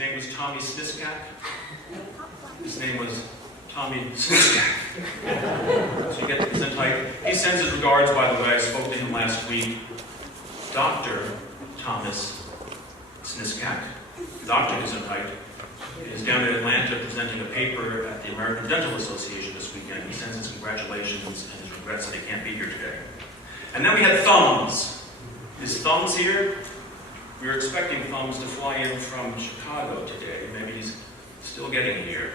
name was Tommy Sniskak. His name was Tommy Sniskak. So you get the Gesundheit. He sends his regards, by the way. I spoke to him last week. Dr. Thomas Sniskak, Dr. Gesundheit, is down in Atlanta presenting a paper at the American Dental Association this weekend. He sends his congratulations and his regrets that he can't be here today. And then we had Thumbs. Is Thumbs here? We were expecting Thumbs to fly in from Chicago today. Maybe he's still getting here.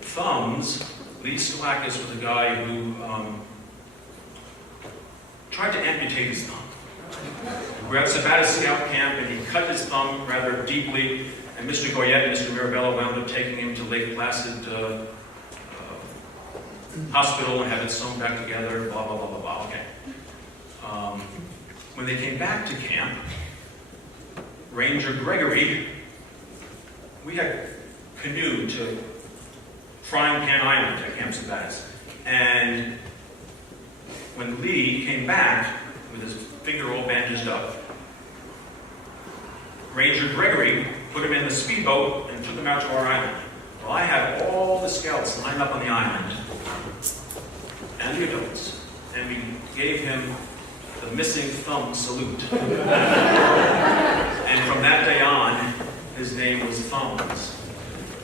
Thumbs, Lee Skalakis was a guy who tried to amputate his thumb. We were at Sabatis Scout Camp and he cut his thumb rather deeply, and Mr. Goyette and Mr. Mirabello wound up taking him to Lake Placid Hospital and had it sewn back together, blah, blah, blah, blah, blah. Okay. When they came back to camp, Ranger Gregory, we had canoed to Frying Pan Island at Camp Sabatis. And when Lee came back with his finger all bandaged up, Ranger Gregory put him in the speedboat and took him out to our island. Well, I had all the scouts lined up on the island, and the adults, and we gave him the missing thumb salute. And from that day on, his name was Thumbs.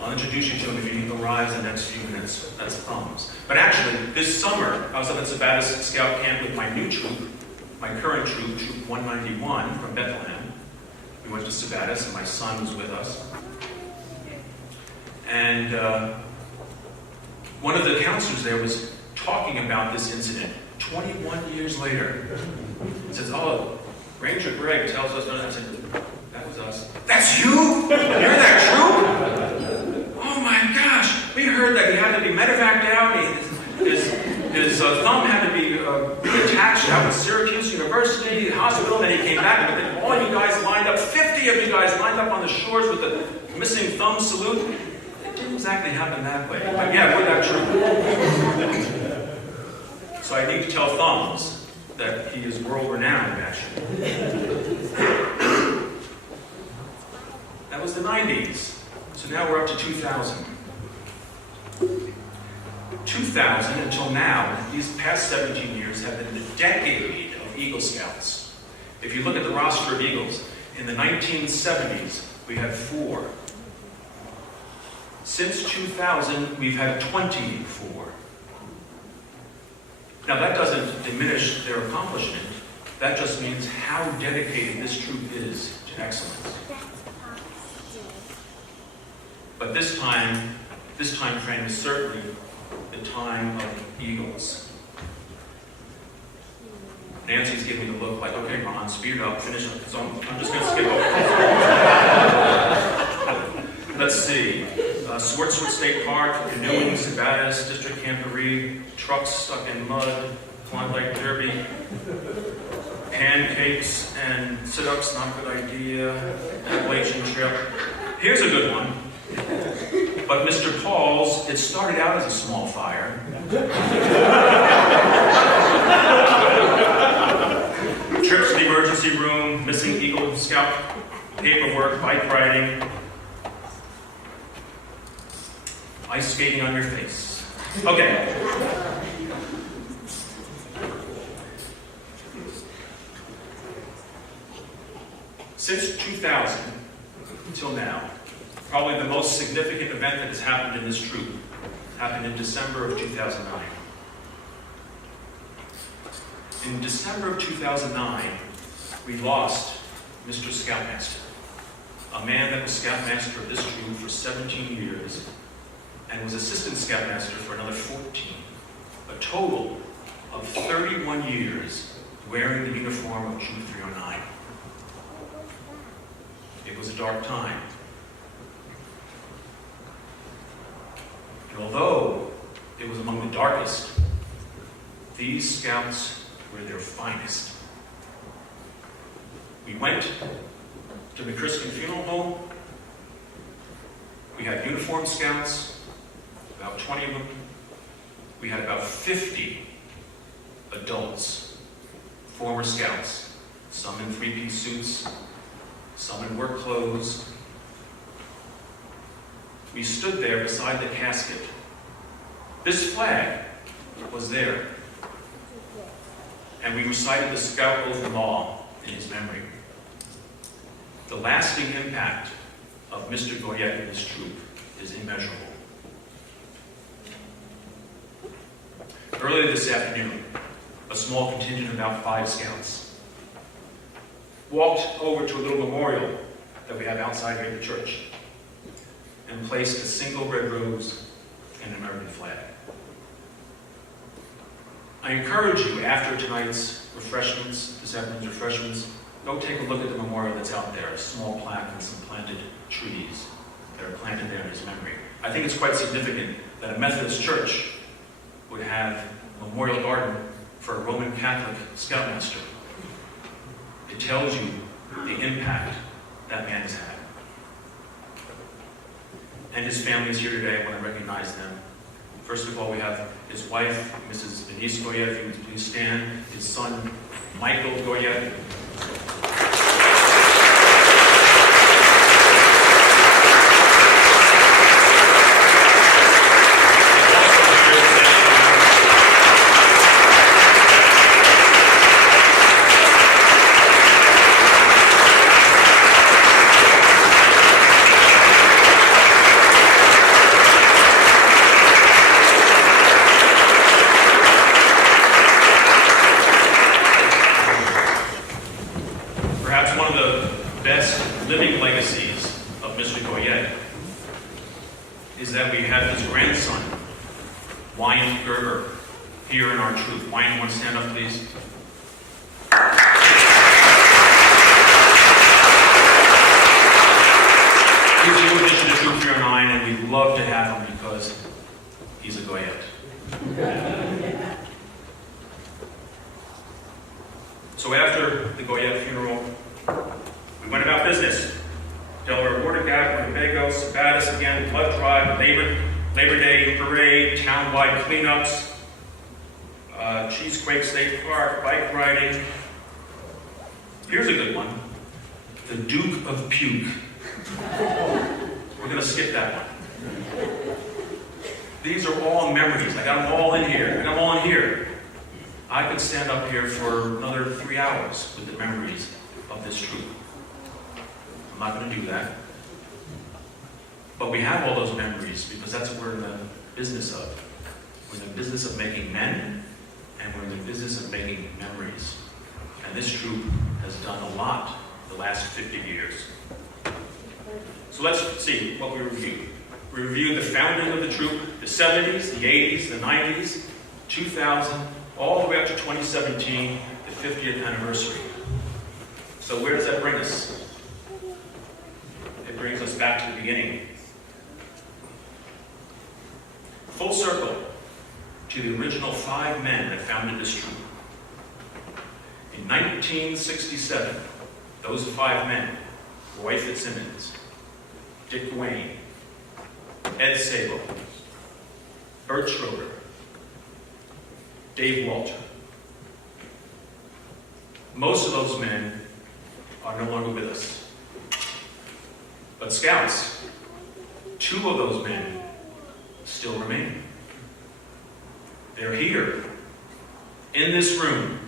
I'll introduce you to him if he arrives in the next few minutes. That's Thumbs. But actually, this summer, I was up at Sabatis Scout Camp with my new troop, my current troop, Troop 191 from Bethlehem. We went to Sabatis, and my son was with us. And one of the counselors there was talking about this incident 21 years later. He says, "Oh, Ranger Greg tells us," I said, "That was us." "That's you? You're that troop?" "Oh my gosh, we heard that he had to be medevaced out. His thumb had to be reattached out at Syracuse University Hospital, then he came back, but then all you guys lined up, 50 of you guys lined up on the shores with the missing thumb salute." It didn't exactly happen that way, but yeah, we're that troop. So I need to tell Thumbs that he is world-renowned, actually. That was the 90s. So now we're up to 2000. 2000 until now, these past 17 years have been the decade of Eagle Scouts. If you look at the roster of Eagles, in the 1970s, we had 4. Since 2000, we've had 24. Now that doesn't diminish their accomplishment. That just means how dedicated this troop is to excellence. But this time frame is certainly the time of Eagles. Nancy's giving me the look like, "Okay, Ron, speed it up, finish up." So I'm just going to skip over. Let's see. Swartzwood State Park, canoeing, Sabatis, District Camp Reed, trucks stuck in mud, Klondike Derby, pancakes and sit-ups, not a good idea, Appalachian Trail. Here's a good one. But Mr. Paul's, it started out as a small fire. Trips to the emergency room, missing Eagle Scout paperwork, bike riding, ice skating on your face. Okay. Since 2000 until now, probably the most significant event that has happened in this troop happened in December of 2009. In December of 2009, we lost Mr. Scoutmaster, a man that was Scoutmaster of this troop for 17 years and was Assistant Scoutmaster for another 14. A total of 31 years wearing the uniform of Troop 309. It was a dark time. And although it was among the darkest, these scouts were their finest. We went to the Christian Funeral Home. We had uniformed scouts, about 20 of them. We had about 50 adults, former scouts, some in three-piece suits, some in work clothes, we stood there beside the casket. This flag was there. And we recited the Scout Oath and Law in his memory. The lasting impact of Mr. Goyette and his troop is immeasurable. Earlier this afternoon, a small contingent of about 5 scouts walked over to a little memorial that we have outside here at the church and placed a single red rose and an American flag. I encourage you, after tonight's refreshments, this afternoon's refreshments, go take a look at the memorial that's out there, a small plaque and some planted trees that are planted there in his memory. I think it's quite significant that a Methodist church would have a memorial garden for a Roman Catholic scoutmaster. It tells you the impact that man has had. And his family is here today. I want to recognize them. First of all, we have his wife, Mrs. Denise Goyette, if you would please stand, his son, Michael Goyette. So after the Goyette funeral, we went about business. Delaware Border Gap, Winnebago, Sabatis again, Blood Drive, Labor Day Parade, town-wide cleanups, Cheesequake State Park, bike riding. Here's a good one. The Duke of Puke. We're going to skip that one. These are all memories. I got them all in here. I could stand up here for another 3 hours with the memories of this troop. I'm not going to do that. But we have all those memories because that's what we're in the business of. We're in the business of making men, and we're in the business of making memories. And this troop has done a lot the last 50 years. So let's see what we reviewed. We reviewed the founding of the troop, the 70s, the 80s, the 90s, 2000, all the way up to 2017, the 50th anniversary. So where does that bring us? It brings us back to the beginning. Full circle to the original 5 men that founded this troop. In 1967, those 5 men, Roy Fitzsimmons, Dick Duane, Ed Sabo, Bert Schroeder, Dave Walter. Most of those men are no longer with us. But scouts, 2 of those men still remain. They're here, in this room,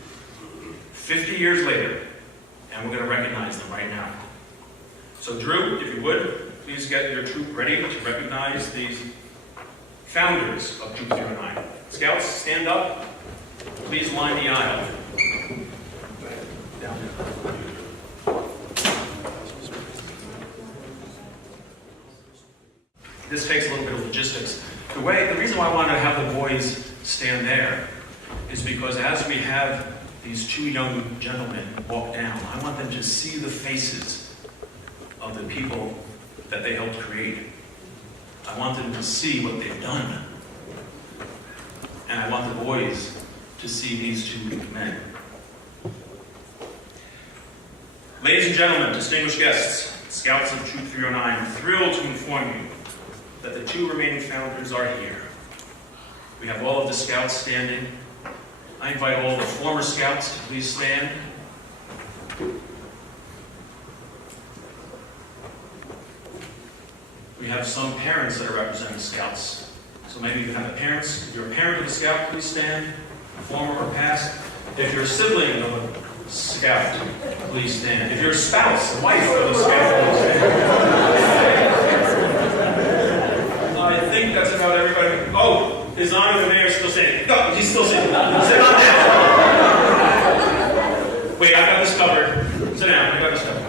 50 years later, and we're going to recognize them right now. So Drew, if you would, please get your troop ready to recognize these founders of Troop 09. Scouts, stand up. Please line the aisle. Down there. This takes a little bit of logistics. The reason why I wanted to have the boys stand there is because as we have these 2 young gentlemen walk down, I want them to see the faces of the people that they helped create. I want them to see what they've done. And I want the boys to see these 2 men. Ladies and gentlemen, distinguished guests, Scouts of Troop 309, I'm thrilled to inform you that the 2 remaining founders are here. We have all of the Scouts standing. I invite all the former Scouts to please stand. We we have some parents that are representing Scouts. So maybe you have the parents. If you're a parent of a Scout, please stand, former or past. If you're a sibling of a Scout, please stand. If you're a spouse, a wife of a Scout, please stand. I think that's about everybody. Oh, His Honor the Mayor is still standing. No, he's still sitting. Sit on down. Wait, I got this covered. Sit down, I got this covered.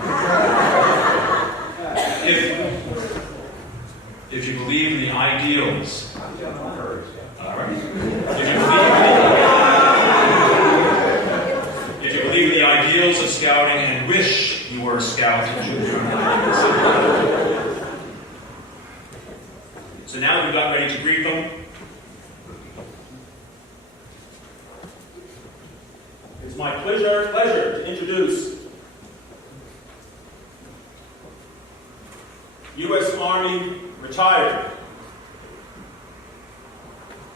If you believe in the ideals, all right. If you believe in the ideals of Scouting and wish you were a Scout, so now that we've got ready to greet them, it's my pleasure to introduce U.S. Army retired,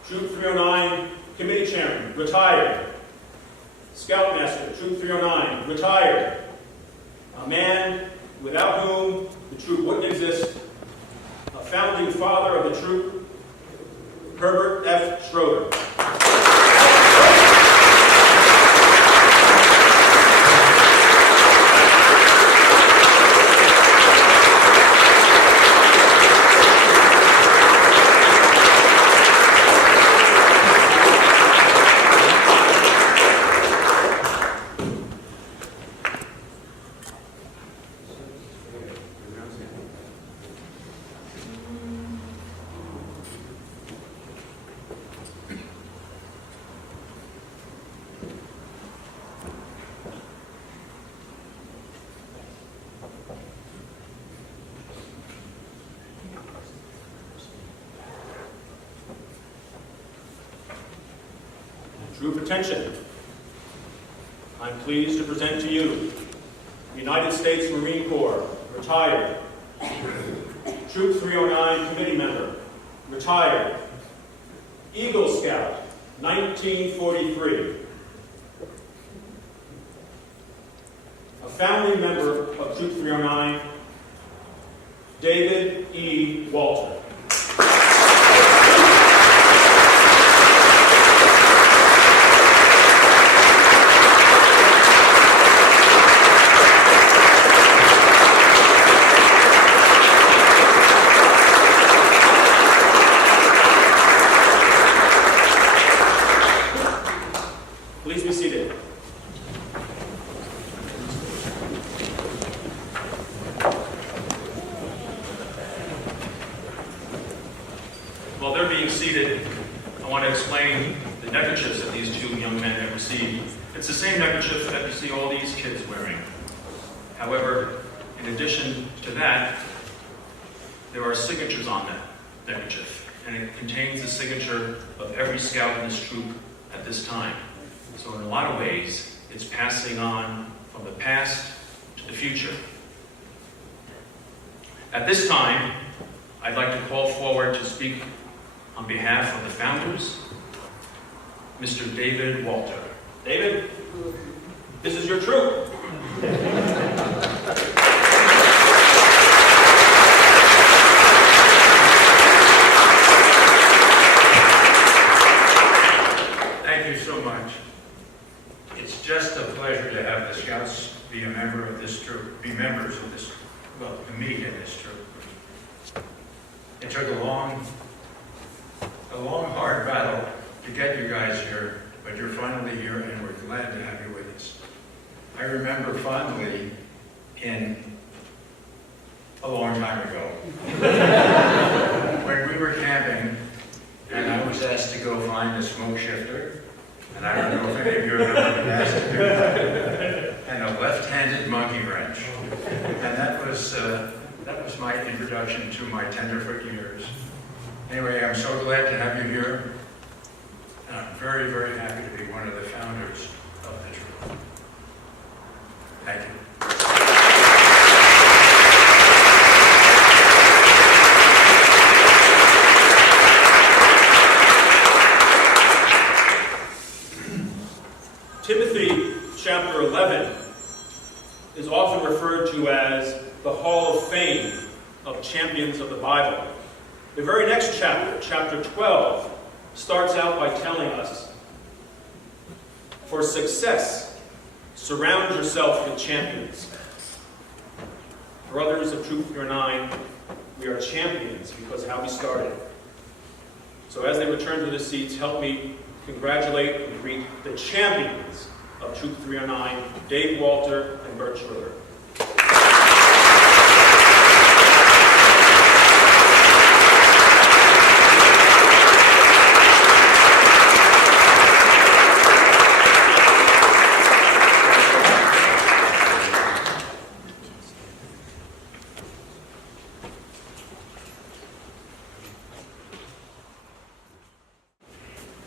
Troop 309 Committee Chairman, retired, Scoutmaster, Troop 309, retired, a man without whom the troop wouldn't exist, a founding father of the troop, Herbert F. Schroeder. Troop attention. I'm pleased to present to you United States Marine Corps, retired, Troop 309 Committee Member, retired, Eagle Scout, 1943, a founding member of Troop 309, David E. Walter. Please be seated. While they're being seated, I want to explain the neckerchiefs that these two young men have received. It's the same neckerchief that you see all these kids wearing. However, in addition to that, there are signatures on that neckerchief, and it contains the signature of every Scout in this troop at this time. So in a lot of ways, it's passing on from the past to the future. At this time, I'd like to call forward to speak on behalf of the founders, Mr. David Walter. David, this is your troop. Thank you so much. It's just a pleasure to have the Scouts be a member of this troop, be members of this, well, to meet in this troop. It took a long, hard battle to get you guys here, but you're finally here and we're glad to have you with us. I remember fondly a long time ago, when we were camping and I was asked to go find a smoke shifter, and I don't know if any of you remember been asked to do that, and a left-handed monkey wrench. And that was my introduction to my tenderfoot years. Anyway, I'm so glad to have you here, and I'm very, very happy to be one of the founders of the troop. Thank you. Timothy chapter 11 is often referred to as the Hall of Fame of champions of the Bible. The very next chapter, chapter 12, starts out by telling us, for success, surround yourself with champions. Brothers of Troop 9, we are champions because of how we started. So as they return to their seats, help me congratulate and greet the champions of Troop 309, Dave Walter and Bert Schroeder.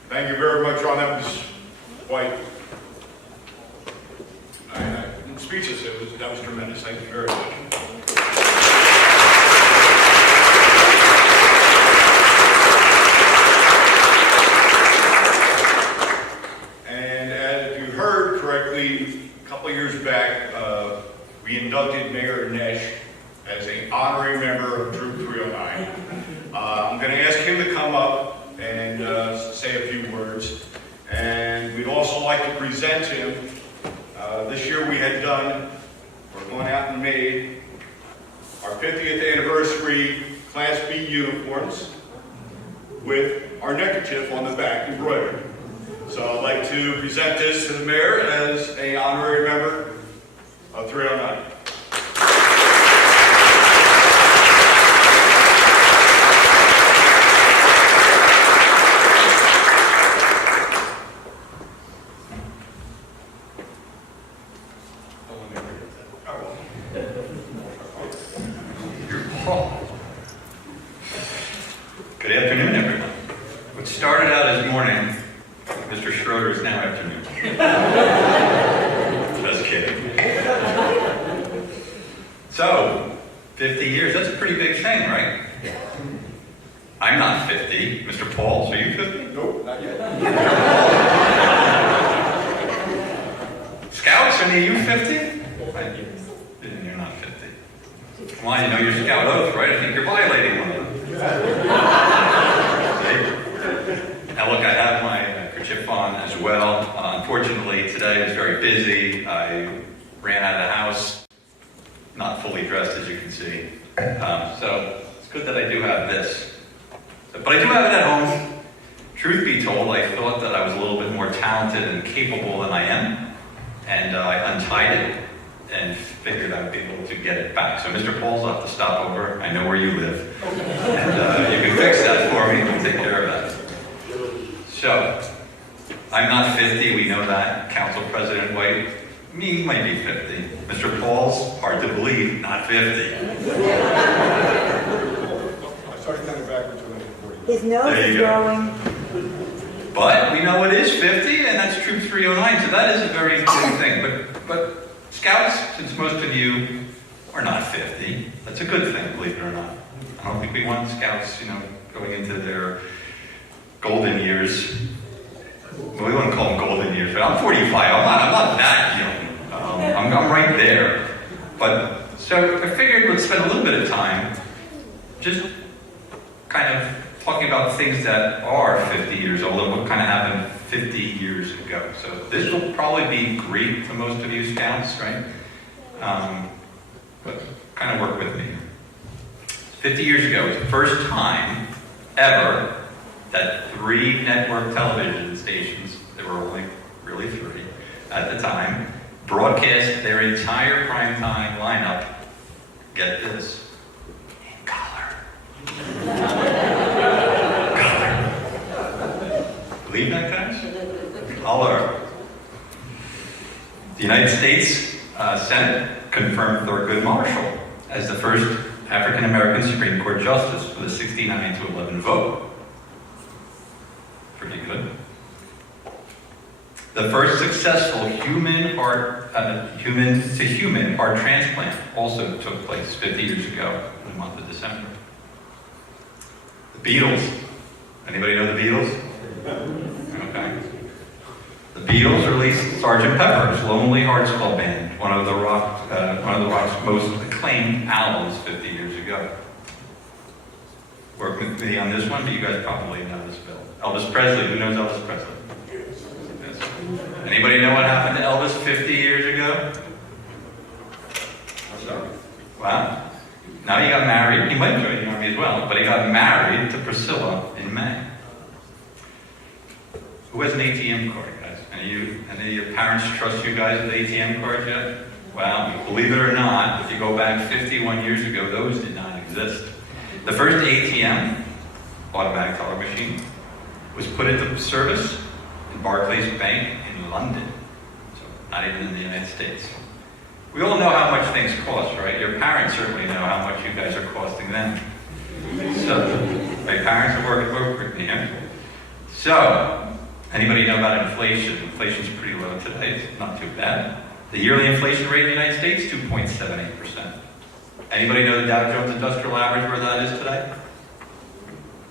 Thank you very much, Ron. That was quite, I'm speechless. That was tremendous. Thank you very much. And as you heard correctly, a couple of years back, we inducted Mayor Nash as an honorary member of Troop 309. I'm going to ask him to come up and say a few words. And we'd also like to present him. This year we're going out and made our 50th anniversary Class B uniforms with our neckerchief on the back embroidered. So I'd like to present this to the mayor as an honorary member of 309. Good afternoon, everyone. What started out as morning, Mr. Schroeder, is now afternoon. Just kidding. So, 50 years, that's a pretty big thing, right? I'm not 50. Mr. Pauls, are you 50? Nope, not yet. Scouts, any of you 50? You're not 50. Come on, you know your scout oath, right? I think you're violating one of them. Now look, I have my kerchief on as well. Unfortunately, today is very busy. I ran out of the house, not fully dressed as you can see. So it's good that I do have this. But I do have it at home. Truth be told, I thought that I was a little bit more talented and capable than I am. And I untied it and figured I would be able to get it back. So Mr. Pauls will have to stop over. I know where you live. And you can fix that for me and take care of that. So, I'm not 50, we know that. Council President White, me might be 50. Mr. Pauls, hard to believe, not 50. I started counting backwards when I was 40. His nose There you is go. growing. But we know it is 50, and that's Troop 309, so that is a very important thing. But Scouts, since most of you are not 50, that's a good thing, believe it or not. I don't think we want Scouts, going into their golden years. Well, we wouldn't call them golden years, but I'm 45. I'm not that young. I'm right there. But so I figured let's spend a little bit of time just kind of talking about things that are 50 years old and what kind of happened 50 years ago. So this will probably be Greek to most of you Scouts, right? But kind of work with me. 50 years ago was the first time ever that 3 network television stations, there were only really 3 at the time, broadcast their entire primetime lineup, get this, in color. Color. Believe that, guys? Color. The United States Senate confirmed Thurgood Marshall as the first African-American Supreme Court Justice with a 69-11 vote. Pretty good. The first successful human-to-human heart transplant also took place 50 years ago in the month of December. The Beatles. Anybody know the Beatles? Okay. The Beatles released Sgt. Pepper's Lonely Hearts Club Band, one of the rock's most acclaimed albums 50 years ago. working with me on this one, but you guys probably know this bill. Elvis Presley, who knows Elvis Presley? Yes. Anybody know what happened to Elvis 50 years ago? Wow. Now he got married. He might join the army as well, but he got married to Priscilla in May. Who has an ATM card, guys? Any of your parents trust you guys with ATM cards yet? Well, believe it or not, if you go back 51 years ago, those did not exist. The first ATM, automatic teller machine, was put into service in Barclays Bank in London, so not even in the United States. We all know how much things cost, right? Your parents certainly know how much you guys are costing them. So, my parents are working with me here. So, anybody know about inflation? Inflation's pretty low today. It's not too bad. The yearly inflation rate in the United States, 2.78%. Anybody know the Dow Jones Industrial Average where that is today?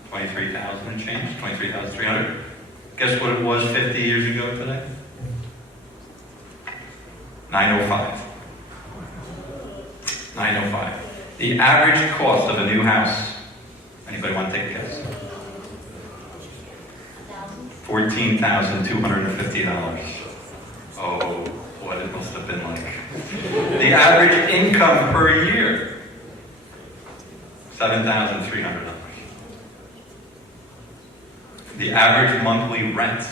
23,000 and change, 23,300. Guess what it was 50 years ago today? 905. 905. The average cost of a new house, anybody want to take a guess? $14,250. Oh, what it must have been like. The average income per year, $7,300. The average monthly rent,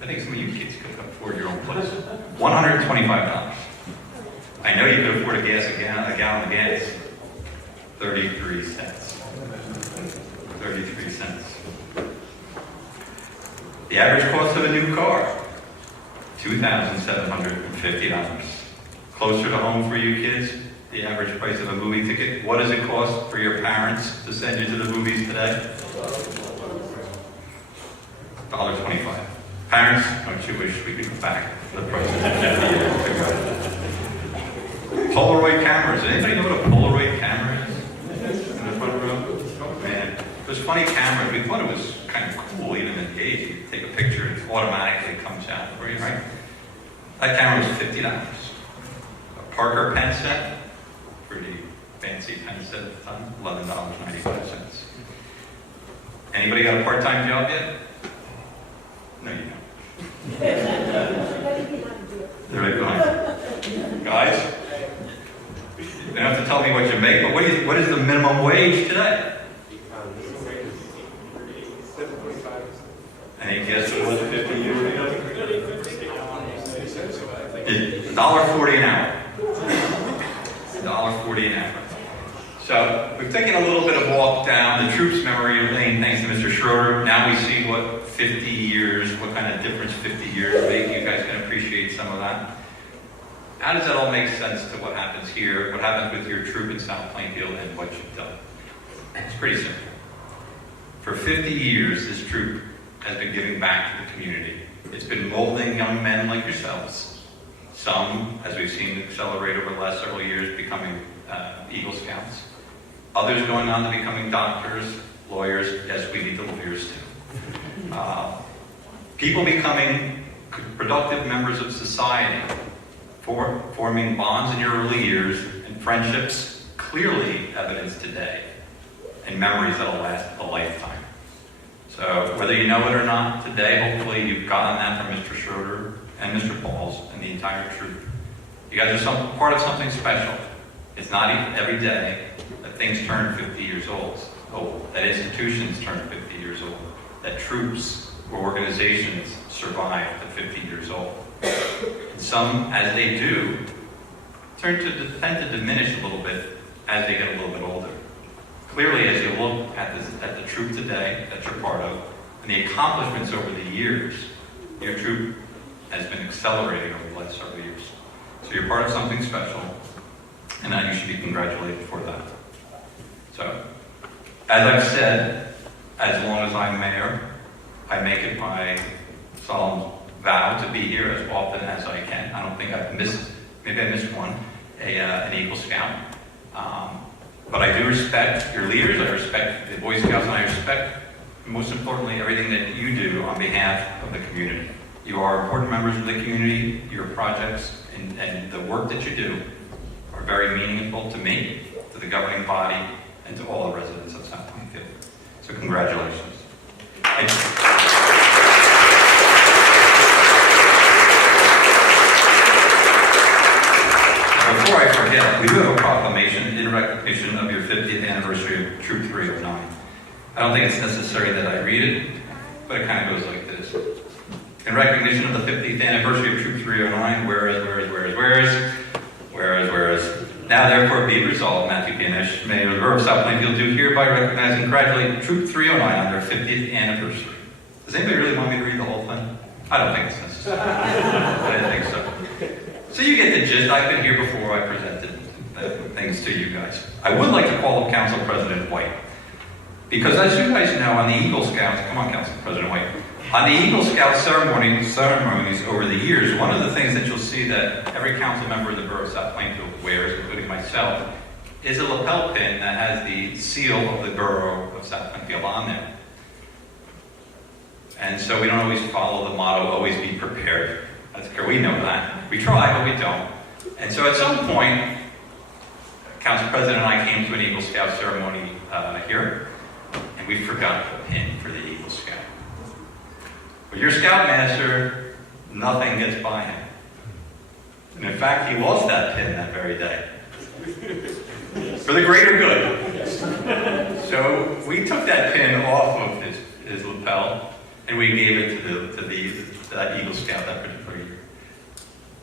I think some of you kids could afford your own place, $125. I know you could afford a gallon of gas, 33 cents. 33 cents. The average cost of a new car, $2,750. Closer to home for you kids, the average price of a movie ticket. What does it cost for your parents to send you to the movies today? $1.25. Parents, don't you wish we could go back to the price of 50 years ago? Polaroid cameras. Anybody know what a Polaroid camera is? In the front row? Oh man. Those funny cameras, we thought it was kind of cool even in the age. You take a picture and it automatically comes out for you, right? That camera was $50. A Parker pen set, pretty fancy pen set at the time, $11.95. Anybody got a part-time job yet? No, you don't. They're right behind you. Guys, you don't have to tell me what you make, but what is the minimum wage today? Any guess what it was 50 years ago? $1.40 an hour. $1.40 an hour. So we've taken a little bit of walk down the troops' memory lane thanks to Mr. Schroeder. Now we see what 50 years, what kind of difference 50 years make. You guys can appreciate some of that. How does that all make sense to what happens here, what happens with your troop in South Plainfield, and what you've done? It's pretty simple. For 50 years, this troop has been giving back to the community. It's been molding young men like yourselves. Some, as we've seen accelerate over the last several years, becoming Eagle Scouts. Others going on to becoming doctors, lawyers. Yes, we need the lawyers too. People becoming productive members of society, forming bonds in your early years and friendships clearly evidenced today, and memories that'll last a lifetime. So whether you know it or not, today hopefully you've gotten that from Mr. Schroeder and Mr. Pauls and the entire troop. You guys are part of something special. It's not even every day that things turn 50 years old, that institutions turn 50 years old, that troops or organizations survive at 50 years old. And some, as they do, tend to diminish a little bit as they get a little bit older. Clearly, as you look at the troop today that you're part of, and the accomplishments over the years, your troop has been accelerating over the last several years. So you're part of something special, and now you should be congratulated for that. So, as I've said, as long as I'm mayor, I make it my solemn vow to be here as often as I can. I don't think I've missed, maybe I missed one, an Eagle Scout. But I do respect your leaders, I respect the Boy Scouts, and I respect, most importantly, everything that you do on behalf of the community. You are important members of the community. Your projects and the work that you do are very meaningful to me, to the governing body, and to all the residents of South Plainfield. So congratulations. Thank you. Before I forget, we do have a proclamation in recognition of your 50th anniversary of Troop 309. I don't think it's necessary that I read it, but it kind of goes like this. In recognition of the 50th anniversary of Troop 309, whereas, now therefore be it resolved, Matthew Ganesh, Mayor of the Borough of South Plainfield, do hereby recognize and congratulate Troop 309 on their 50th anniversary. Does anybody really want me to read the whole thing? I don't think it's necessary. I didn't think so. So you get the gist. I've been here before. I presented things to you guys. I would like to call up Council President White. Because as you guys know, on the Eagle Scouts, come on Council President White, on the Eagle Scout ceremonies over the years, one of the things that you'll see that every council member of the Borough of South Plainfield wears, including myself, is a lapel pin that has the seal of the Borough of South Plainfield on there. And so we don't always follow the motto, always be prepared. That's good. We know that. We try, but we don't. And so at some point, Council President and I came to an Eagle Scout ceremony here, and we forgot the pin for the Eagle Scout. But your Scoutmaster, nothing gets by him. And in fact, he lost that pin that very day. For the greater good. So we took that pin off of his lapel, and we gave it to that Eagle Scout that particular year.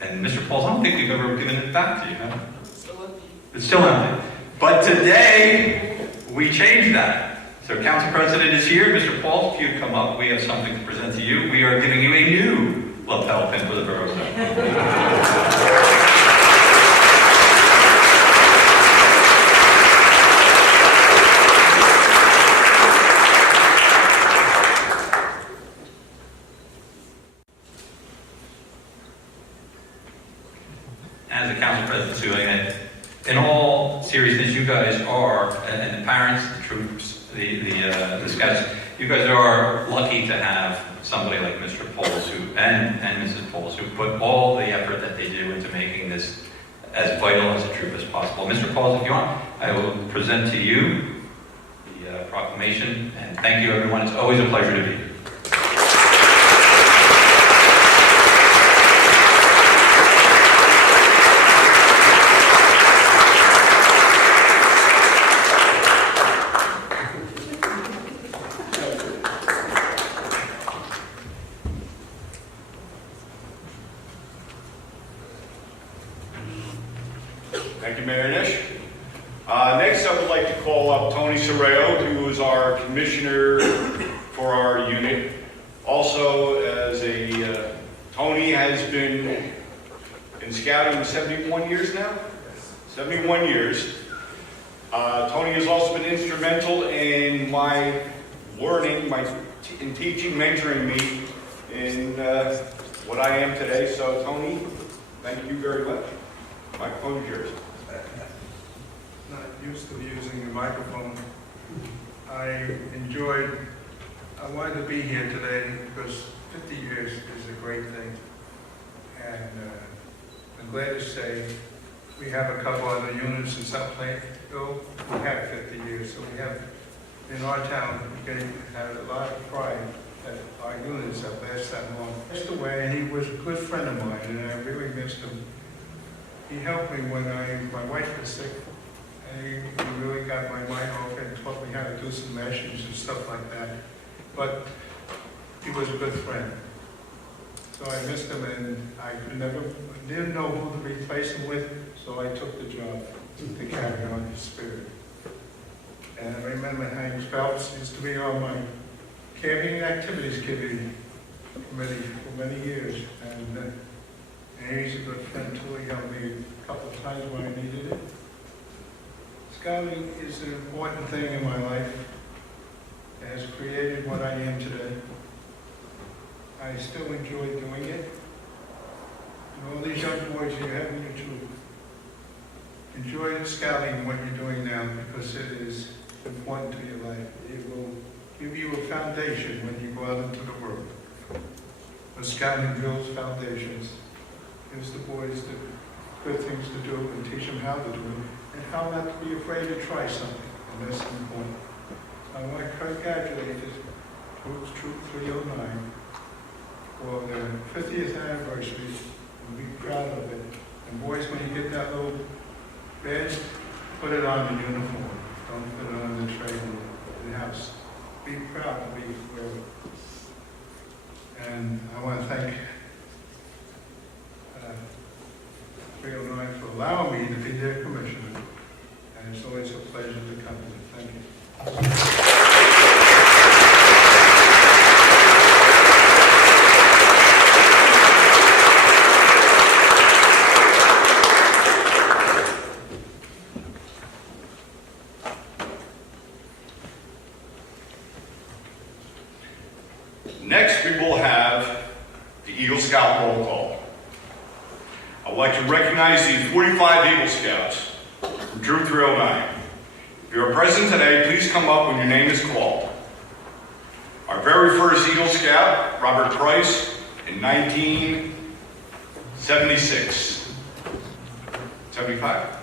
And Mr. Pauls, I don't think we've ever given it back to you, have we? It's still empty. It's still empty. But today, we changed that. So Council President is here. Mr. Pauls, if you'd come up, we have something to present to you. We are giving you a new lapel pin for the Borough. As a Council President, Sue, in all seriousness, you guys are, and the parents, the troops, the Scouts, you guys are lucky to have somebody like Mr. Pauls and Mrs. Pauls who put all the effort that they do into making this as vital as a troop as possible. Mr. Pauls, if you want, I will present to you the proclamation, and thank you everyone. It's always a pleasure to be here. Thank you, Mayor Nish. Next, I would like to call up Tony Sorreo, who is our commissioner for our unit. Also, Tony has been in scouting 71 years now? 71 years. Tony has also been instrumental in my learning, in teaching, mentoring me in what I am today. So, Tony, thank you very much. Microphone is yours. Not used to using the microphone. I wanted to be here today because 50 years is a great thing. And I'm glad to say we have a couple other units in South Plainfield who have 50 years. So we have, in our town, we have a lot of pride that our units have lasted that long. He passed away, and he was a good friend of mine, and I really missed him. He helped me when my wife was sick, and he really got my mind off and taught me how to do some meshes and stuff like that. But he was a good friend. So I missed him, and I didn't know who to replace him with, so I took the job to carry on his spirit. And I remember Hank Phelps used to be on my camping activities committee for many years. And he's a good friend too. He helped me a couple of times when I needed it. Scouting is an important thing in my life. It has created what I am today. I still enjoy doing it. And all these young boys you have in your troop, enjoy the scouting and what you're doing now because it is important to your life. It will give you a foundation when you go out into the world. The scouting builds foundations. Gives the boys the good things to do and teach them how to do it and how not to be afraid to try something. And that's important. I want to congratulate this Troop 309 for their 50th anniversary and be proud of it. And boys, when you get that little badge, put it on the uniform. Don't put it on the tray in the house. Be proud to be wear it. And I want to thank 309 for allowing me to be their commissioner. And it's always a pleasure to come here. Thank you. Next, we will have the Eagle Scout roll call. I would like to recognize the 45 Eagle Scouts from Troop 309. If you are present today, please come up when your name is called. Our very first Eagle Scout, Robert Price, in 1976. 75?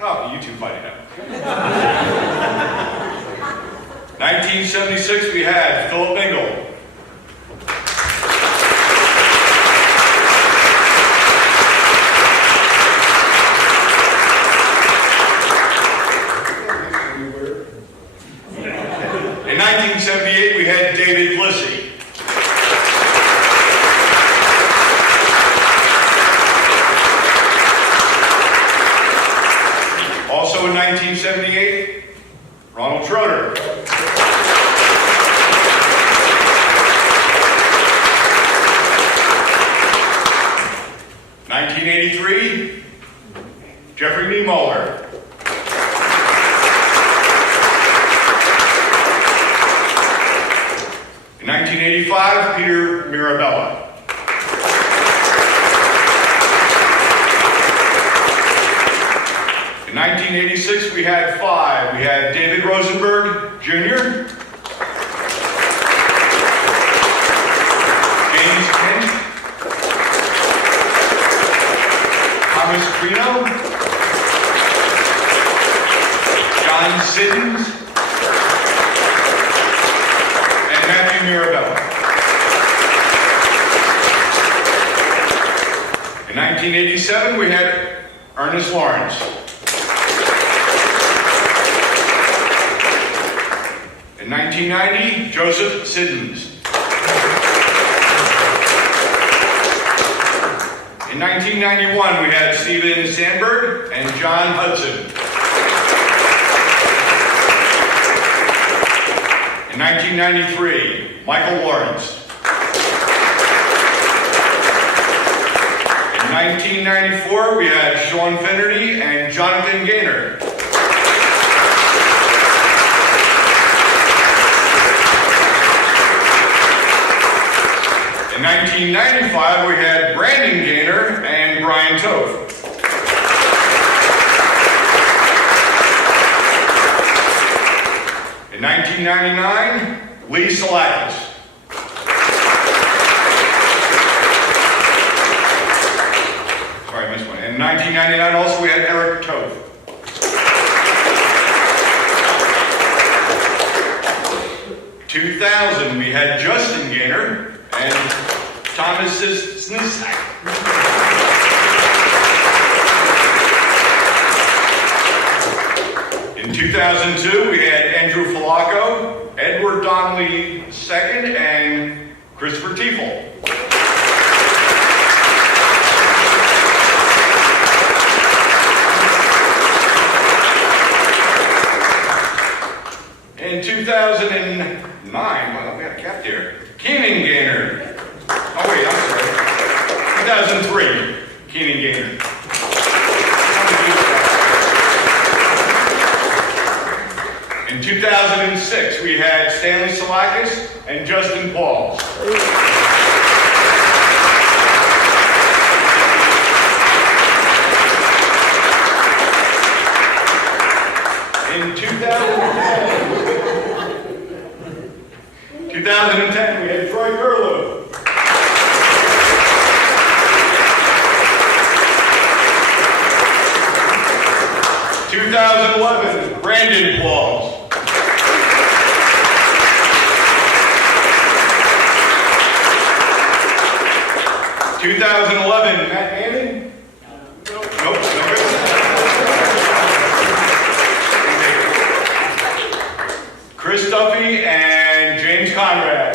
Oh, you two fight it out. 1976, we had Philip Bingle. In 1978, we had David Glissy. Also in 1978, Ronald Schroeder. In 1983, Jeffrey Niemöller. In 1985, Peter Mirabella. In 1986, we had 5. We had David Rosenberg, Jr., James Kent, Thomas Crino, John Siddons, and Matthew Mirabella. In 1987, we had Ernest Lawrence. In 1990, Joseph Siddons. In 1991, we had Stephen Sandberg and John Hudson. In 1993, Michael Lawrence. In 1994, we had Sean Finnerty and Jonathan Gaynor. In 1995, we had Brandon Gaynor and Brian Tove. In 1999, Lee Salakis. Sorry, I missed one. In 1999, also, we had Eric Tove. In 2000, we had Justin Gaynor and Thomas Snisak. In 2002, we had Andrew Falaco, Edward Donnelly II, and Christopher Tiefel. In 2009, well, we got a cap here, Keenan Gaynor. Oh wait, I'm sorry. 2003, Keenan Gaynor. In 2006, we had Stanley Salakis and Justin Pauls. In 2010, we had Troy Curlew. In 2011, and applause. 2011, Matt Manning? Nope. Chris Duffy and James Conrad.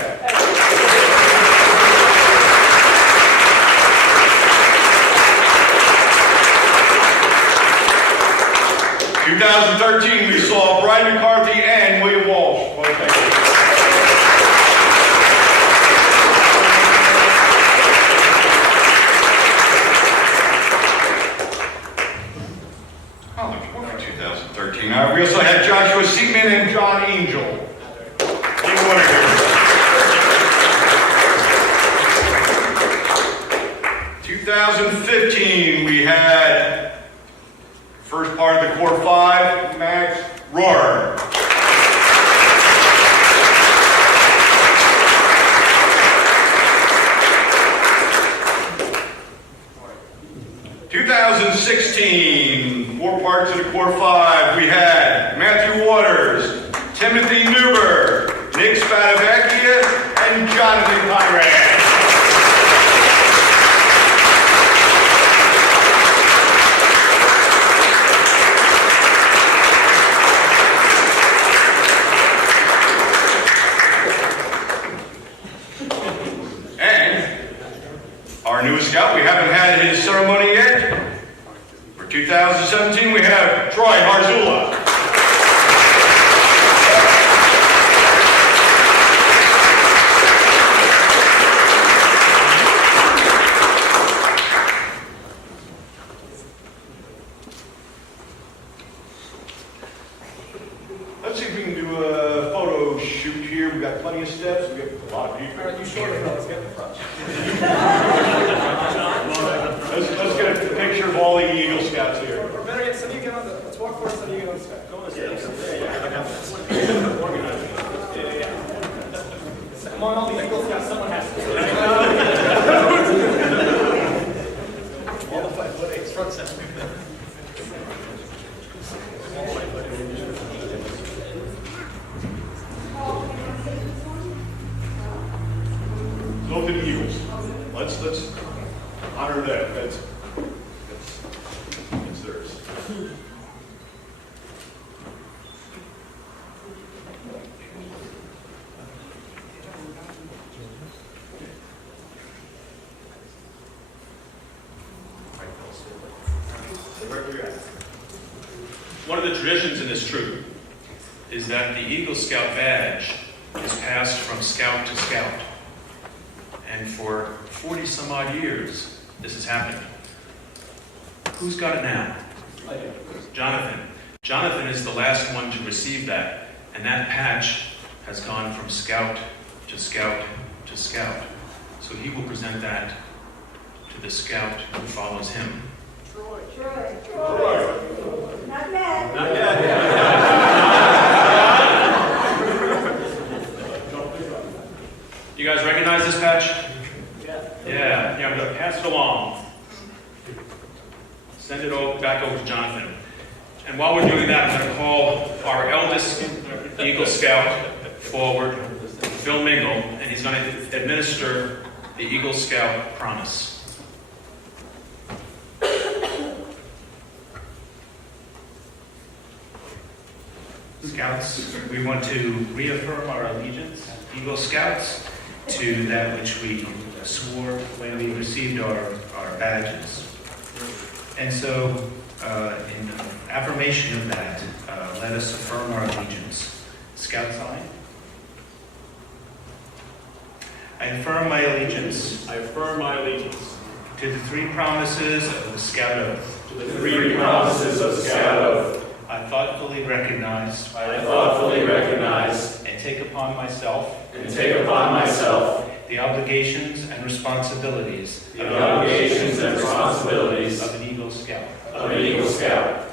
2013, we saw Brian McCarthy and William Walsh. Well, thank you. Oh, looking forward to 2013. We also had Joshua Seaman and John Angel. In order here. 2015, we had first part of the core 5, Max Rohr. 2016, 4 parts of the core 5, we had Matthew Waters, Timothy Newberg, Nick Spadavecchia, and Jonathan Conrad. Our newest scout, we haven't had his ceremony yet. For 2017, we have Troy Harzula. Let's see if we can do a photo shoot here. We've got plenty of steps. We've got a lot of people. All right, you shorter fellas, get in the front. Let's get a picture of all the Eagle Scouts here. Or better yet, some of you get on the, let's walk forward, some of you get on the step. Go on the steps. Among all the Eagle Scouts, someone has to. All the 5'8" front center. Go to the Eagles. Let's honor that. That's theirs. One of the traditions in this troop is that the Eagle Scout badge is passed from scout to scout. And for 40 some odd years, this has happened. Who's got it now? I do. Jonathan. Jonathan is the last one to receive that, and that patch has gone from scout to scout to scout. So he will present that to the scout who follows him. Troy. Not yet. Not yet. You guys recognize this patch? Yeah. Yeah, I'm going to pass it along. Send it back over to Jonathan. And while we're doing that, I'm going to call our eldest Eagle Scout forward, Phil Mingle, and he's going to administer the Eagle Scout promise. Scouts, we want to reaffirm our allegiance, Eagle Scouts, to that which we swore when we received our badges. And so, in affirmation of that, let us affirm our allegiance. Scout sign. I affirm my allegiance. I affirm my allegiance To the 3 promises of the Scout Oath. to the 3 promises of the Scout Oath. I thoughtfully recognize I thoughtfully recognize and take upon myself and take upon myself the obligations and responsibilities the obligations and responsibilities of an Eagle Scout. of an Eagle Scout.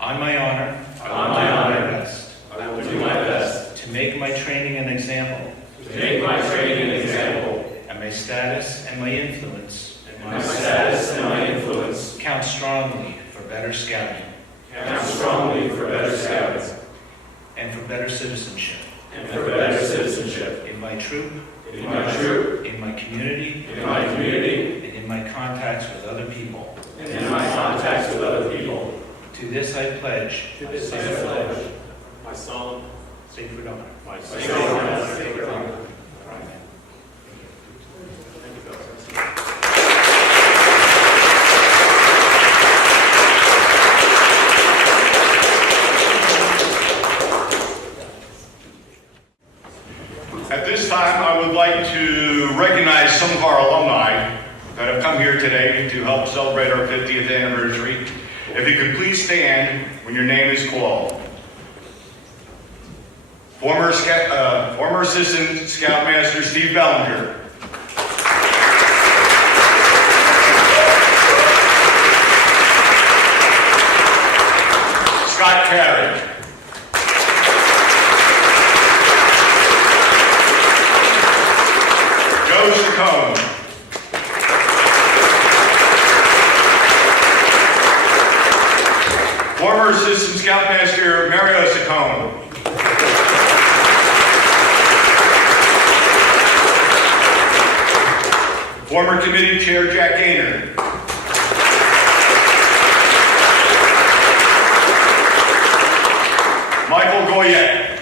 On my honor, On my honor, best I will do my best to make my training an example, to make my training an example, and my status and my influence my status and my influence count strongly for better scouting. count strongly for better scouting. and for better citizenship and for better citizenship in my troop, in my troop, in my community, in my community, and in my contacts with other people. and in my contacts with other people. To this I pledge To this I pledge my solemn, sacred honor. my Sacred solemn, honor. sacred honor. Amen. Thank you, fellows. At this time, I would like to recognize some of our alumni that have come here today to help celebrate our 50th anniversary. If you could please stand when your name is called. Former Assistant Scoutmaster Steve Bellinger. Scott Carey. Joe Saccone. Former Assistant Scoutmaster Mario Saccone. Former Committee Chair Jack Gaynor. Michael Goyette.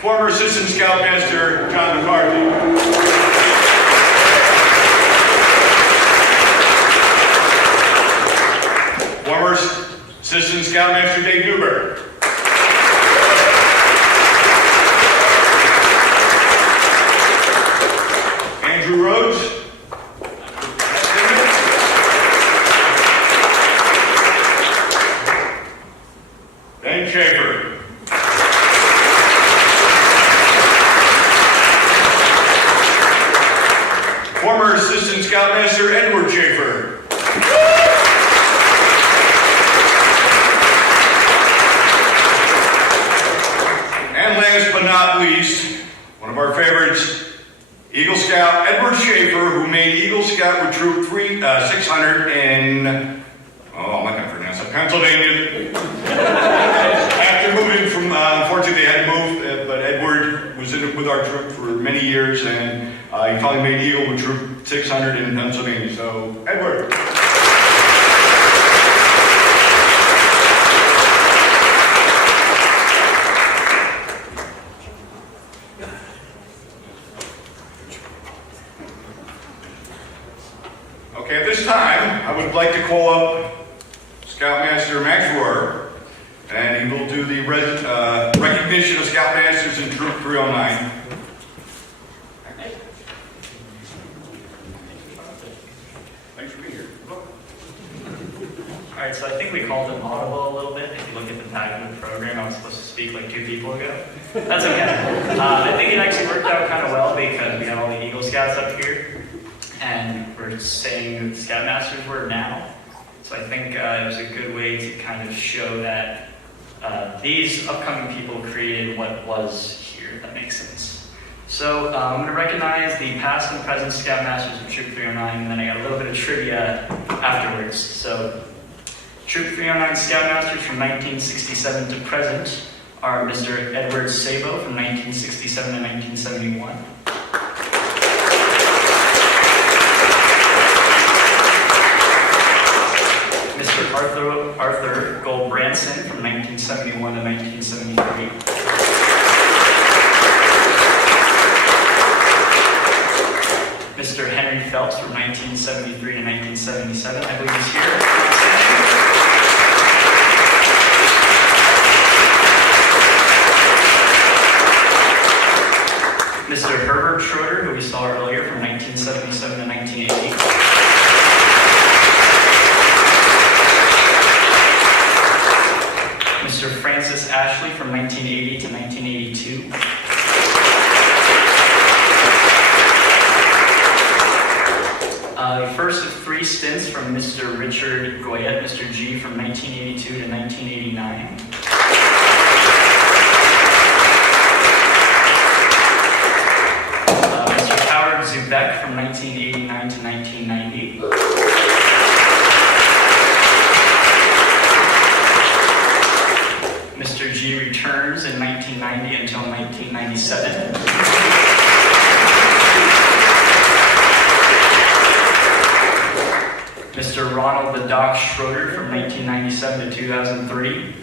Former Assistant Scoutmaster John McCarthy. Former Assistant Scoutmaster Dave Newberg. Andrew Rhodes. Ben Schaefer. Former Assistant Scoutmaster Edward Schaefer. And last but not least, one of our favorites, Eagle Scout Edward Schaefer, who made Eagle Scout with Troop 600 in, I'm not going to pronounce it, Pennsylvania. After moving from, unfortunately they had to move, but Edward was in it with our troop for many years, and he finally made Eagle with Troop 600 in Pennsylvania. So, Edward. Okay, at this time, I would like to call up Scoutmaster Max Rohr, and he will do the recognition of Scoutmasters in Troop 309. Thanks for being here. Alright, so I think we called it audible a little bit. If you look at the tag of the program, I was supposed to speak like 2 people ago. That's okay. I think it actually worked out kind of well because we have all the Eagle Scouts up here, and we're saying who the Scoutmasters were now. So I think it was a good way to kind of show that these upcoming people created what was here, if that makes sense. So I'm going to recognize the past and present Scoutmasters of Troop 309, and then I got a little bit of trivia afterwards. So Troop 309 Scoutmasters from 1967 to present are Mr. Edward Sabo from 1967 to 1971. Mr. Arthur Gold-Branson from 1971 to 1973. Mr. Henry Phelps from 1973 to 1977. I believe he's here. Mr. Herbert Schroeder, who we saw earlier, from 1977 to 1980. Mr. Francis Ashley from 1980 to 1982. The first of 3 stints from Mr. Richard Goyette, Mr. G, from 1982 to 1989. Mr. Howard Zubek from 1989 to 1990. until 1997. Mr. Ronald the Doc Schroeder from 1997 to 2003.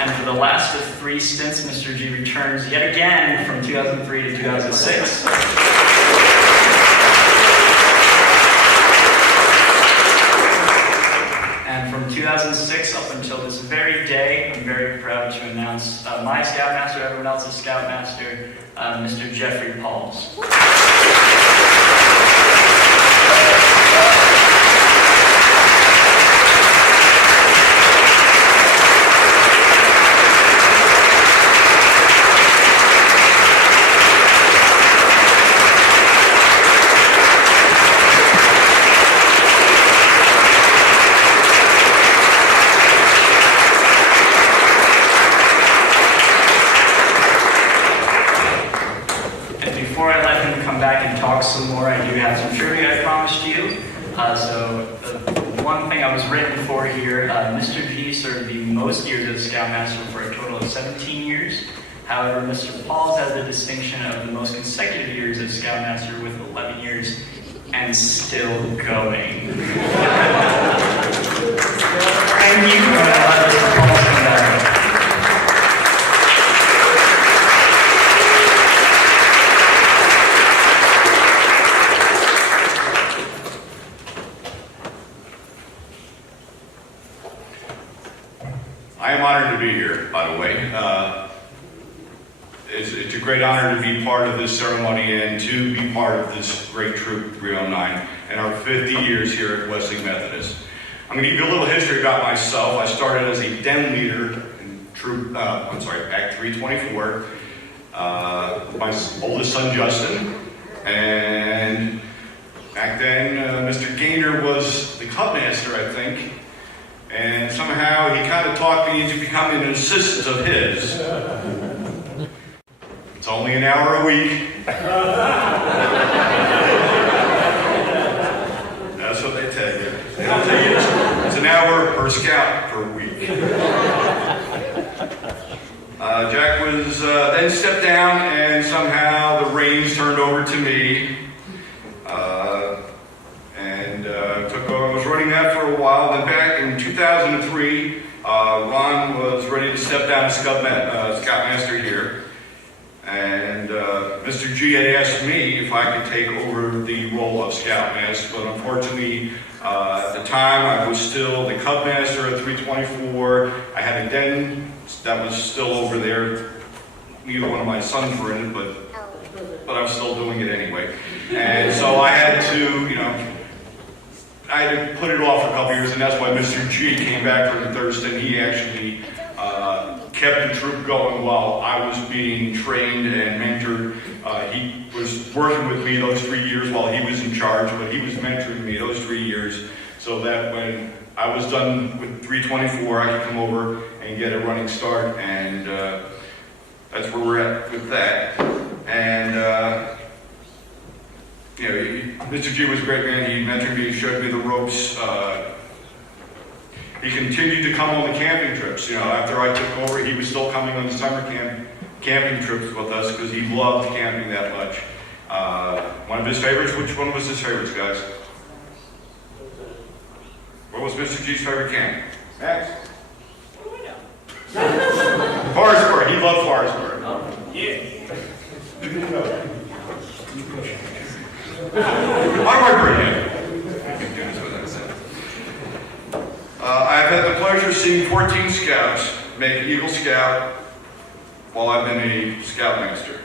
And for the last of 3 stints, Mr. G returns yet again from 2003 to 2006. And from 2006 up until this very day, I'm very proud to announce my Scoutmaster, everyone else's Scoutmaster, Mr. Jeffrey Pauls. Before I let him come back and talk some more, I do have some trivia I promised you. So the one thing I was written for here, Mr. G served the most years as Scoutmaster for a total of 17 years. However, Mr. Pauls has the distinction of the most consecutive years as Scoutmaster with 11 years and still going. Thank you for letting Mr. Pauls come back. I am honored to be here, by the way. It's a great honor to be part of this ceremony and to be part of this great Troop 309 and our 50 years here at Wesley Methodist. I'm going to give you a little history about myself. I started as a den leader in Act 324. My oldest son, Justin, and back then, Mr. Gaynor was the Cub Master, I think. And somehow he kind of talked me into becoming an assistant of his. It's only an hour a week. That's what they tell you. They don't tell you it's an hour per scout per week. Jack was then stepped down, and somehow the reins turned over to me. Took over. I was running that for a while. Then back in 2003, Ron was ready to step down as Scoutmaster here. And Mr. G had asked me if I could take over the role of Scoutmaster, but unfortunately, at the time, I was still the Cub Master at 324. I had a den that was still over there. Neither one of my sons were in it, but I'm still doing it anyway. And so I had to, I had to put it off for a couple years, and that's why Mr. G came back from Thurston. He actually kept the troop going while I was being trained and mentored. He was working with me those 3 years while he was in charge, but he was mentoring me those 3 years so that when I was done with 324, I could come over and get a running start, and that's where we're at with that. And Mr. G was a great man. He mentored me, showed me the ropes. He continued to come on the camping trips. After I took over, he was still coming on the summer camping trips with us because he loved camping that much. One of his favorites, which one was his favorites, guys? What was Mr. G's favorite camp? Max? Forestburg. He loved Forestburg. Yeah. How do I bring him? I've had the pleasure of seeing 14 scouts make Eagle Scout while I've been a Scoutmaster.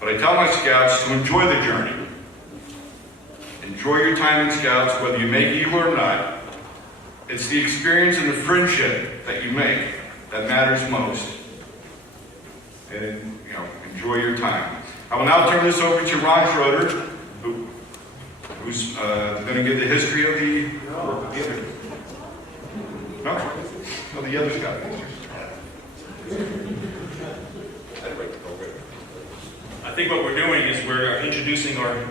But I tell my scouts to enjoy the journey. Enjoy your time in Scouts, whether you make Eagle or not. It's the experience and the friendship that you make that matters most. And, enjoy your time. I will now turn this over to Ron Schroeder, who's going to give the history of the other Scoutmasters. I think what we're doing is we're introducing our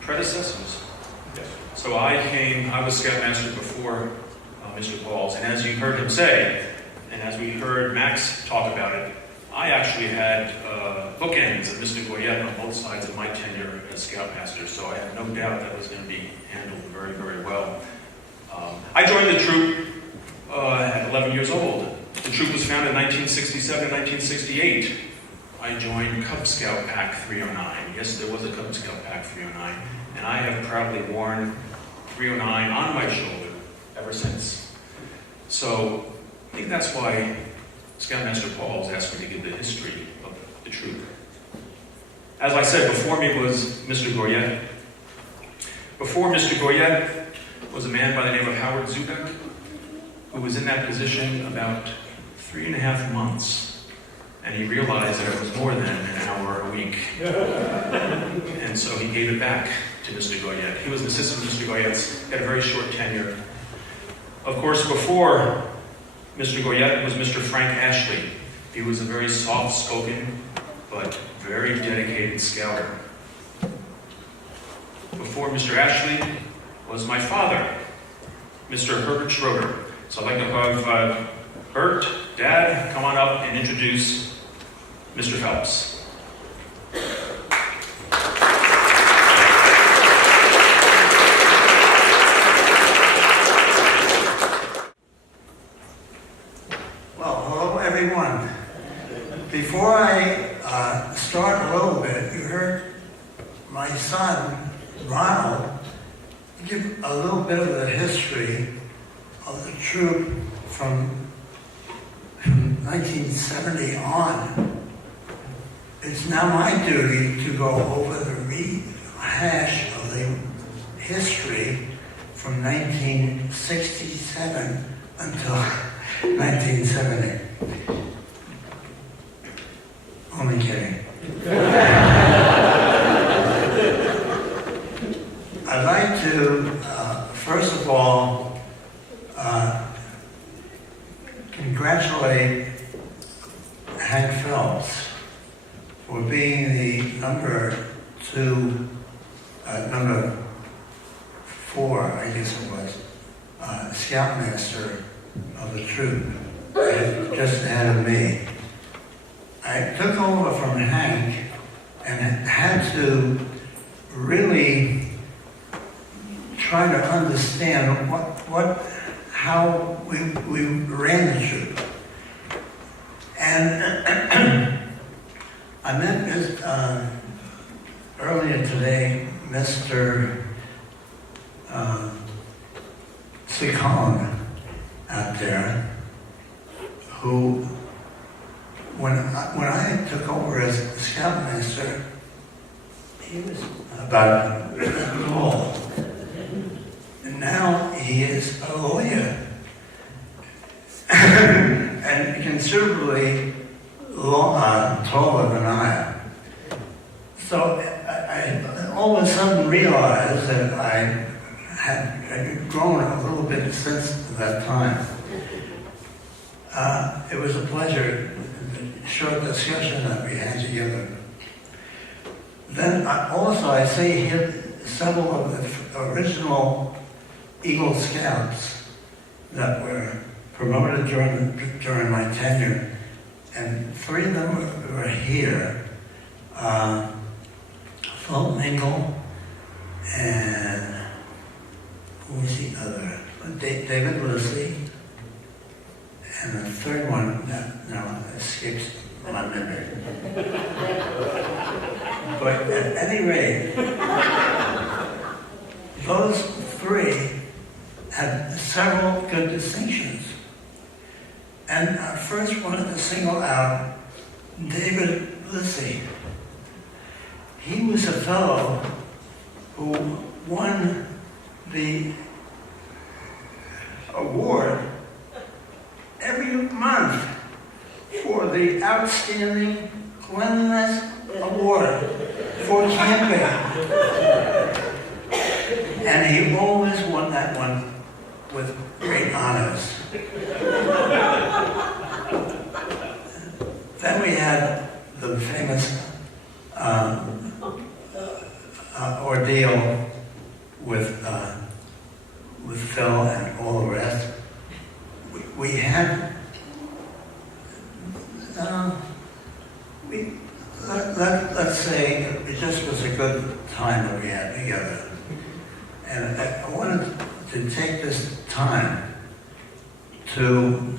predecessors. So I was Scoutmaster before Mr. Pauls. And as you heard him say, and as we heard Max talk about it, I actually had bookends of Mr. Goyette on both sides of my tenure as Scoutmaster, so I have no doubt that was going to be handled very, very well. I joined the troop at 11 years old. The troop was founded in 1967 and 1968. I joined Cub Scout Pack 309. Yes, there was a Cub Scout Pack 309, and I have proudly worn 309 on my shoulder ever since. So I think that's why Scoutmaster Pauls asked me to give the history of the troop. As I said, before me was Mr. Goyette. Before Mr. Goyette was a man by the name of Howard Zubek, who was in that position about 3.5 months, and he realized that it was more than an hour a week. And so he gave it back to Mr. Goyette. He was an assistant to Mr. Goyette's, had a very short tenure. Of course, before Mr. Goyette was Mr. Frank Ashley. He was a very soft-spoken, but very dedicated scouter. Before Mr. Ashley was my father, Mr. Herbert Schroeder. So I'd like to have Bert, Dad, come on up and introduce Mr. Phelps. Well, hello everyone. Before I start a little bit, you heard my son, Ronald, give a little bit of the history of the troop from 1970 on. It's now my duty to go over the rehash of the history from 1967 until 1970. Only kidding. I'd like to, first of all, congratulate Hank Phelps for being the number 4, I guess it was, Scoutmaster of the troop, just ahead of me. I took over from Hank and had to really try to understand how we ran the troop. And I met earlier today Mr. Sikon out there, who, when I took over as Scoutmaster, he was about tall. And now he is a lawyer. And considerably taller than I am. So I all of a sudden realized that I had grown a little bit since that time. It was a pleasure, the short discussion that we had together. Then I see here several of the original Eagle Scouts that were promoted during my tenure, and 3 of them were here. Phil Mingle, and who was the other? David Lucy, and the third one that now escapes my memory. But at any rate, those 3 had several good distinctions. And I first wanted to single out David Lucy. He was a fellow who won the award every month for the Outstanding Cleanliness Award for camping. And he always won that one with great honors. Then we had the famous ordeal with Phil and all the rest. we had, let's say it just was a good time that we had together. And I wanted to take this time to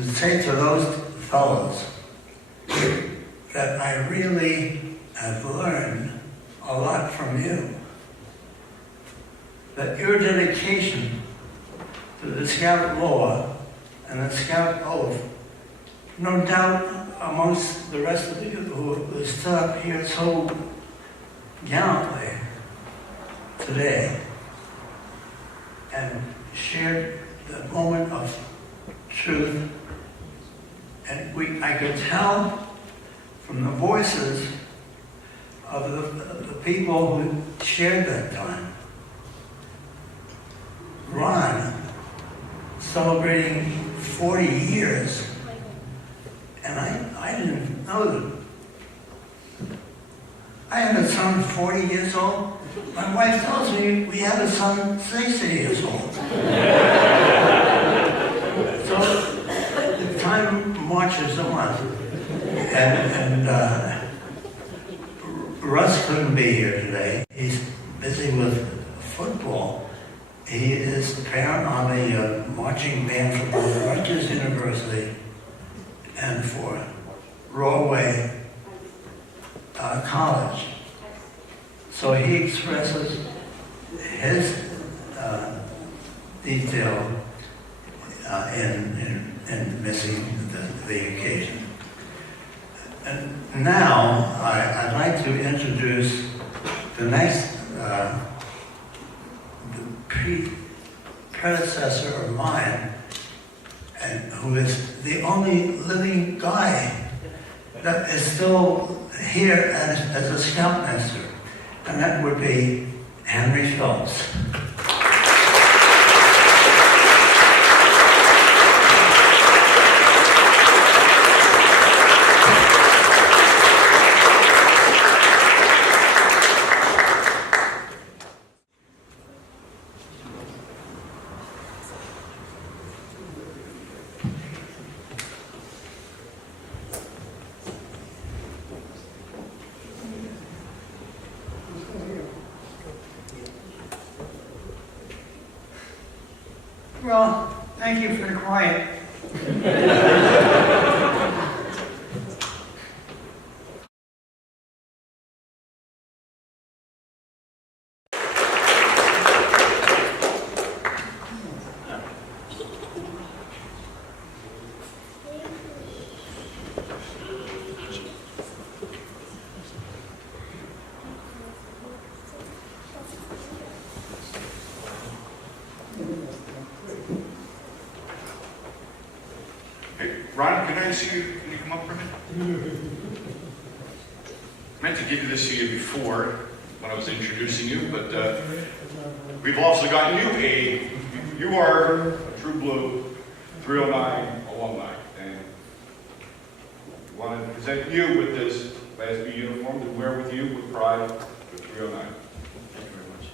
say to those fellows that I really have learned a lot from you. That your dedication to the Scout law and the Scout oath, no doubt amongst the rest of you who stood up here so gallantly today and shared the moment of truth. And I could tell from the voices of the people who shared that time. Ron, celebrating 40 years, and I didn't know that. I have a son 40 years old. My wife tells me we have a son 60 years old. So time marches on. And Russ couldn't be here today. He's busy with football. He is the parent on the marching band for both Rutgers University and for Rawway College. So he expresses his detail in missing the occasion. And now I'd like to introduce the next predecessor of mine, and who is the only living guy that is still here as a scoutmaster, and that would be Henry Phelps. Well, thank you for the quiet. Ron, can I see you? Can you come up for a minute? I meant to give this to you before when I was introducing you, but we've also gotten you you are a true blue 309 alumni, and we want to present you with this Class B uniform to wear with you with pride with 309. Thank you very much.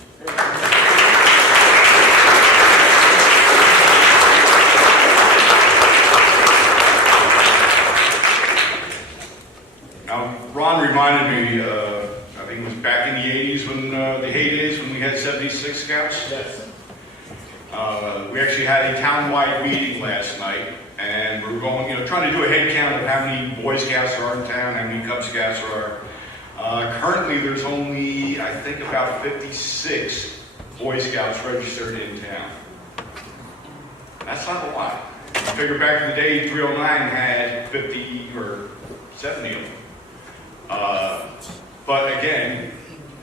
Now, Ron reminded me, I think it was back in the 80s when the heydays when we had 76 Scouts. Yes. We actually had a town-wide meeting last night, and we were going, trying to do a head count of how many Boy Scouts there are in town, how many Cub Scouts there are. Currently, there's only, I think, about 56 Boy Scouts registered in town. That's not a lot. You figure back in the day, 309 had 50 or 70 of them. But again,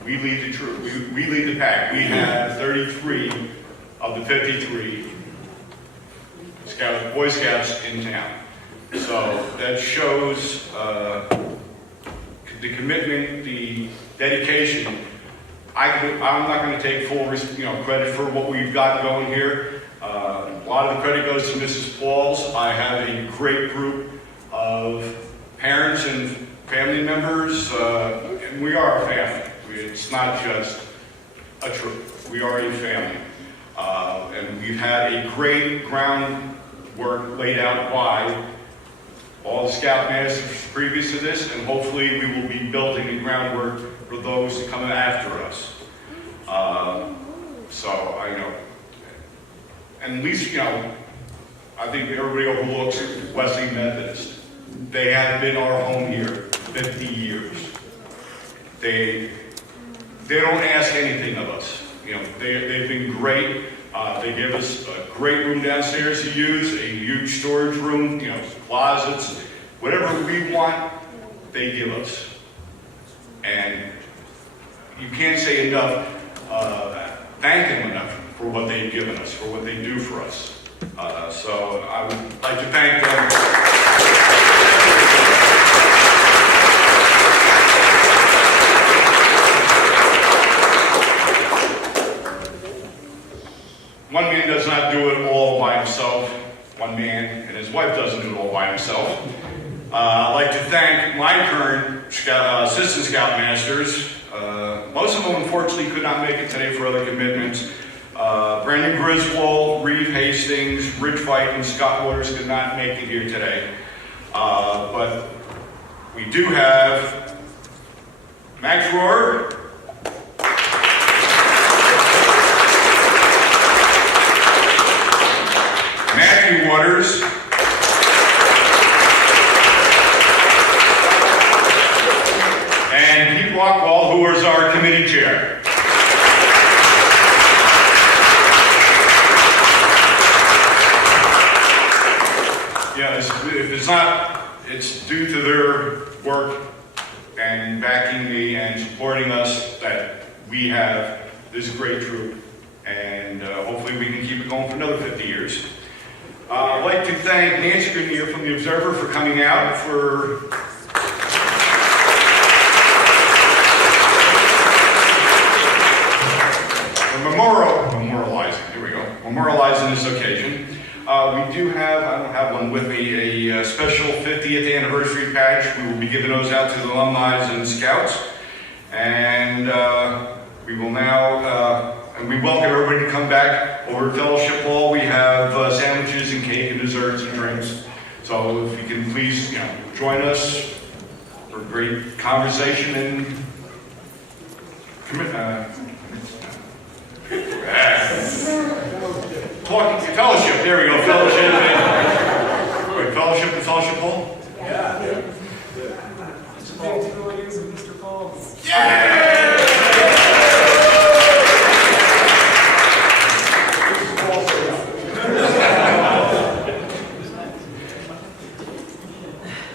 we lead the troop. We lead the pack. We have 33 of the 53 Boy Scouts in town. So that shows the commitment, the dedication. I'm not going to take full credit for what we've got going here. A lot of the credit goes to Mrs. Pauls. I have a great group of parents and family members, and we are a family. It's not just a troop. We are a family. We've had a great groundwork laid out by all the scoutmasters previous to this, and hopefully we will be building the groundwork for those to come after us. And at least, I think everybody overlooks Wesley Methodist. They have been our home here 50 years. They don't ask anything of us. They've been great. They give us a great room downstairs to use, a huge storage room, closets, whatever we want, they give us. And you can't say enough, thank them enough for what they've given us, for what they do for us. So I would like to thank them. One man does not do it all by himself. One man and his wife doesn't do it all by himself. I'd like to thank my current assistant scoutmasters. Most of them, unfortunately, could not make it today for other commitments. Brandon Griswold, Reeve Hastings, Rich White, and Scott Waters could not make it here today. But we do have Max Rohr, Matthew Waters, and Pete Rockwell, who is our committee chair. If it's not, it's due to their work and backing me and supporting us that we have this great troop, and hopefully we can keep it going for another 50 years. I'd like to thank Nancy Grenier from the Observer for coming out for memorializing this occasion. We do have, I don't have one with me, a special 50th anniversary patch. We will be giving those out to the alumni and scouts. And we will now, and we welcome everybody to come back over to Fellowship Hall. We have sandwiches and cake and desserts and drinks. So if you can please, join us for a great conversation and talking fellowship. There we go. Fellowship. Wait, fellowship and Fellowship Hall. Yeah. Responsibilities of Mr. Paul. Yeah!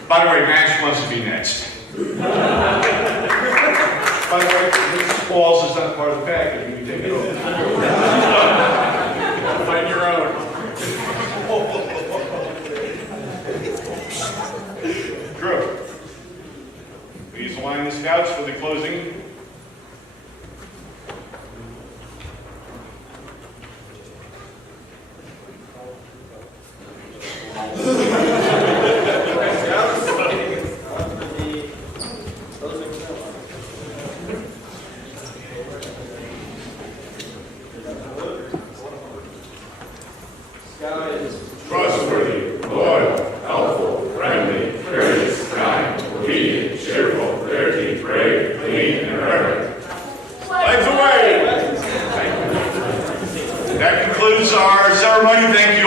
By the way, Max wants to be next. By the way, Mrs. Paul's is not part of the package. You can take it over. Find your own. Drew, please line the scouts for the closing. Trustworthy, loyal, helpful, friendly, courteous, kind, obedient, cheerful, dirty, brave, clean, and reverent. Lights away! That concludes our ceremony. Thank you.